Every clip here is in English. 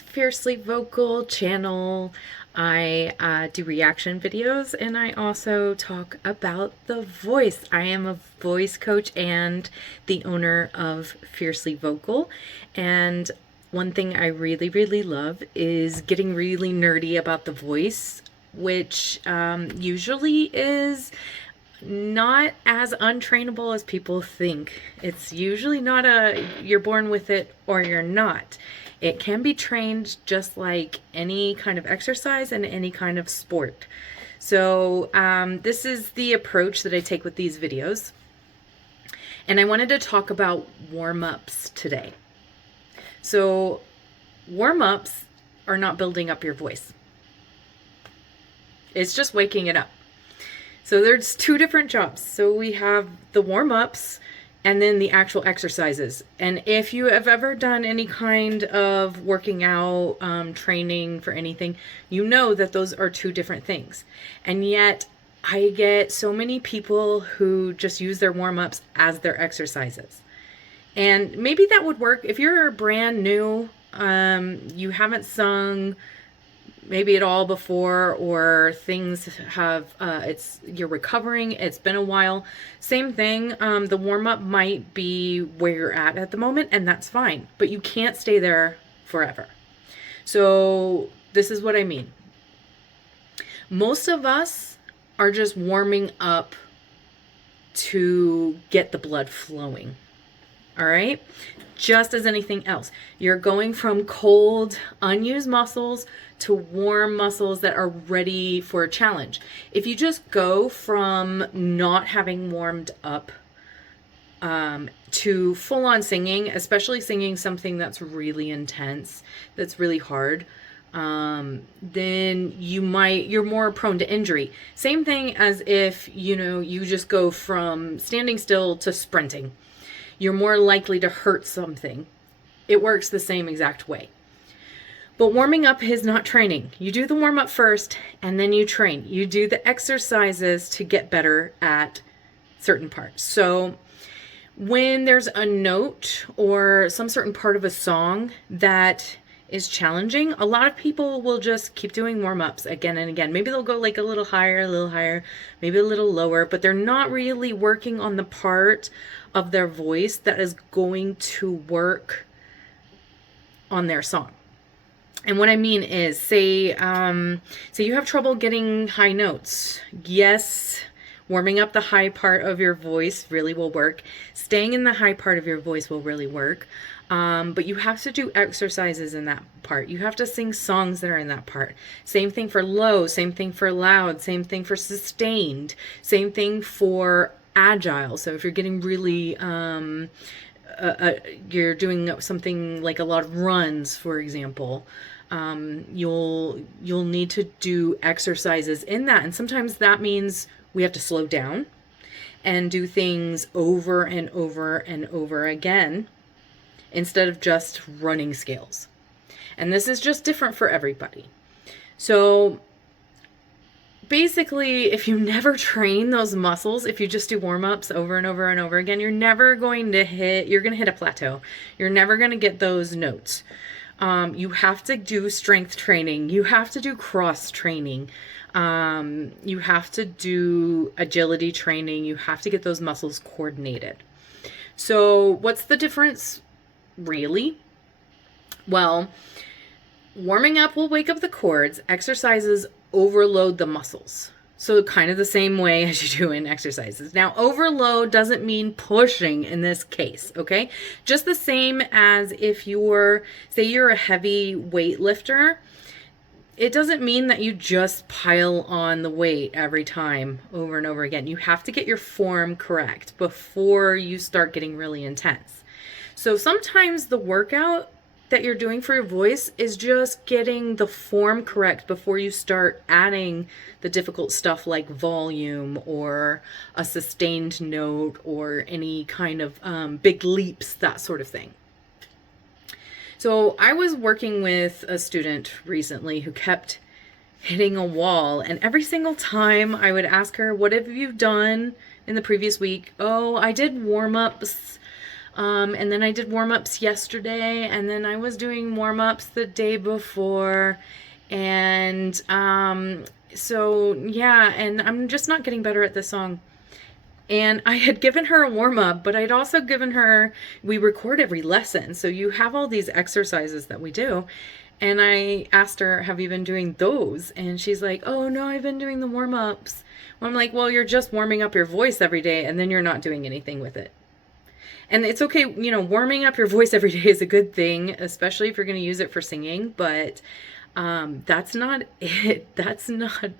Fiercely Vocal channel. I do reaction videos and I also talk about the voice. I am a voice coach and the owner of Fiercely Vocal. And one thing I really love is getting really nerdy about the voice, which usually is not as untrainable as people think. It's usually not you're born with it or you're not. It can be trained just like any kind of exercise and any kind of sport. So this is the approach that I take with these videos. And I wanted to talk about warm-ups today. So warm-ups are not building up your voice. It's just waking it up. So there's two different jobs. So we have the warm-ups and then the actual exercises. And if you have ever done any kind of working out, training for anything, you know that those are two different things. And yet I get so many people who just use their warm-ups as their exercises. And maybe that would work if you're brand new, you haven't sung maybe at all before, or things have you're recovering, it's been a while. Same thing, the warm-up might be where you're at the moment, and that's fine, but you can't stay there forever. So this is what I mean. Most of us are just warming up to get the blood flowing. All right, just as anything else, you're going from cold, unused muscles to warm muscles that are ready for a challenge. If you just go from not having warmed up to full-on singing, especially singing something that's really intense, that's really hard, then you're more prone to injury. Same thing as if, you just go from standing still to sprinting. You're more likely to hurt something. It works the same exact way. But warming up is not training. You do the warm up first and then you train. You do the exercises to get better at certain parts. So when there's a note or some certain part of a song that is challenging, a lot of people will just keep doing warm-ups again and again. Maybe they'll go like a little higher, maybe a little lower, but they're not really working on the part of their voice that is going to work on their song. And what I mean is, say you have trouble getting high notes. Yes, warming up the high part of your voice really will work. Staying in the high part of your voice will really work. But you have to do exercises in that part. You have to sing songs that are in that part. Same thing for low, same thing for loud, same thing for sustained, same thing for agile. So if you're getting really, you're doing something like a lot of runs, for example, you'll need to do exercises in that. And sometimes that means we have to slow down and do things over and over and over again, instead of just running scales. And this is just different for everybody. So basically, if you never train those muscles, if you just do warm-ups over and over and over again, you're going to hit a plateau. You're never going to get those notes. You have to do strength training. You have to do cross training. You have to do agility training. You have to get those muscles coordinated. So what's the difference? Really? Well, warming up will wake up the cords. Exercises overload the muscles. So kind of the same way as you do in exercises. Now, overload doesn't mean pushing in this case, okay? Just the same as if say you're a heavy weightlifter. It doesn't mean that you just pile on the weight every time over and over again. You have to get your form correct before you start getting really intense. So sometimes the workout that you're doing for your voice is just getting the form correct before you start adding the difficult stuff like volume or a sustained note or any kind of big leaps, that sort of thing. So I was working with a student recently who kept hitting a wall, and every single time I would ask her, what have you done in the previous week? Oh, I did warm-ups And then I did warm-ups yesterday, and then I was doing warm-ups the day before. And so yeah, and I'm just not getting better at this song. And I had given her a warm up, but I'd also given her, we record every lesson. So you have all these exercises that we do. And I asked her, have you been doing those? And she's like, oh no, I've been doing the warm ups. Well, I'm like, well, you're just warming up your voice every day and then you're not doing anything with it. And it's okay, you know, warming up your voice every day is a good thing, especially if you're going to use it for singing, but that's not it. That's not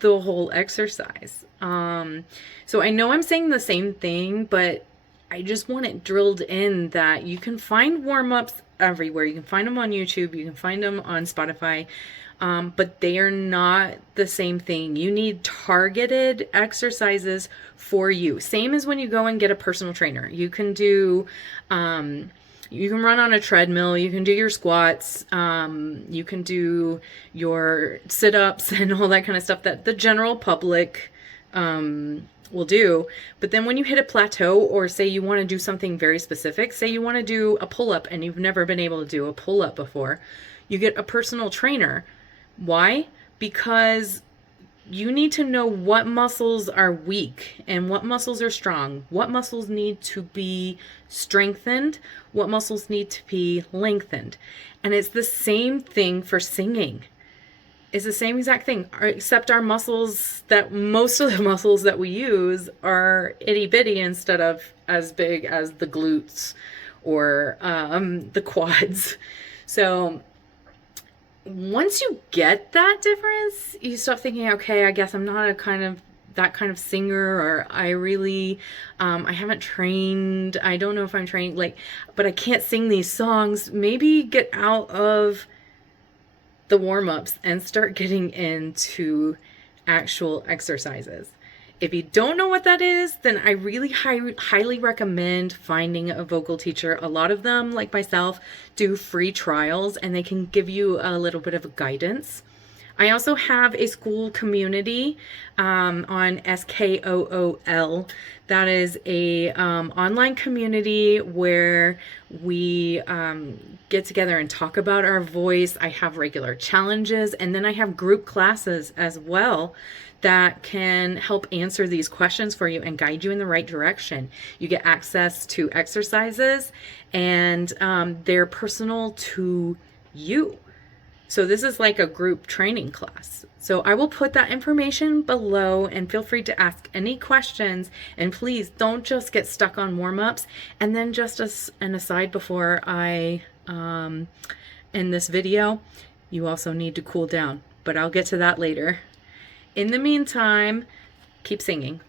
the whole exercise. So I know I'm saying the same thing, but I just want it drilled in that you can find warm-ups everywhere. You can find them on YouTube, you can find them on Spotify, but they are not the same thing. You need targeted exercises for you. Same as when you go and get a personal trainer. You can do, you can run on a treadmill, you can do your squats, you can do your sit-ups and all that kind of stuff that the general public will do. But then when you hit a plateau, or say you want to do something very specific, say you want to do a pull-up and you've never been able to do a pull-up before, you get a personal trainer. Why? Because you need to know what muscles are weak and what muscles are strong, what muscles need to be strengthened, what muscles need to be lengthened. And it's the same thing for singing. It's the same exact thing, except our muscles, that most of the muscles that we use are itty bitty instead of as big as the glutes or the quads. So once you get that difference, you start thinking, okay, I guess I'm not that kind of singer, or I really, I haven't trained. I don't know if I'm trained, but I can't sing these songs. Maybe get out of the warm-ups and start getting into actual exercises. If you don't know what that is, then I really highly recommend finding a vocal teacher. A lot of them, like myself, do free trials and they can give you a little bit of guidance. I also have a school community on SKOOL. That is a online community where we get together and talk about our voice. I have regular challenges, and then I have group classes as well that can help answer these questions for you and guide you in the right direction. You get access to exercises, and they're personal to you. So this is like a group training class. So I will put that information below, and feel free to ask any questions. And please don't just get stuck on warm-ups. And then just as an aside before I end this video, you also need to cool down, but I'll get to that later. In the meantime, keep singing.